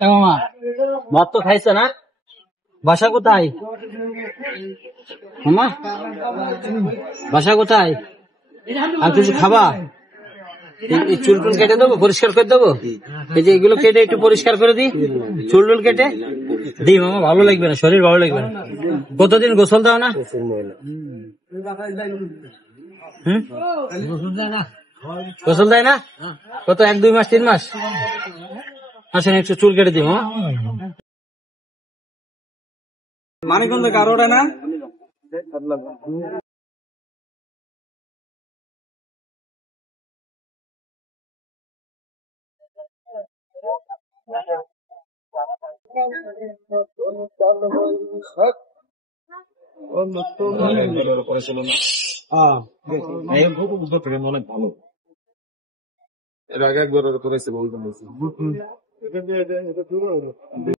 মামা ভাত তো খাইছে না? বাসা কোথায় মামা? বাসা কোথায়? আর কিছু খাবা? এই চুল টুল কেটে দেবো, পরিষ্কার করে দেবো? এই যে এগুলো কেটে একটু পরিষ্কার করে দিই, চুল টুল কেটে দিই মামা। ভালো লাগবে না, শরীর ভালো লাগবে না। কতদিন গোসল দাও না? গোসল দেয় না? কত, 1-2 মাস 3 মাস? আসেন একটু চুল কেটে দিই মামা। মানিকগঞ্জ কারোটা না? অনেক ভালো। এর আগে একবার করেছে বলতে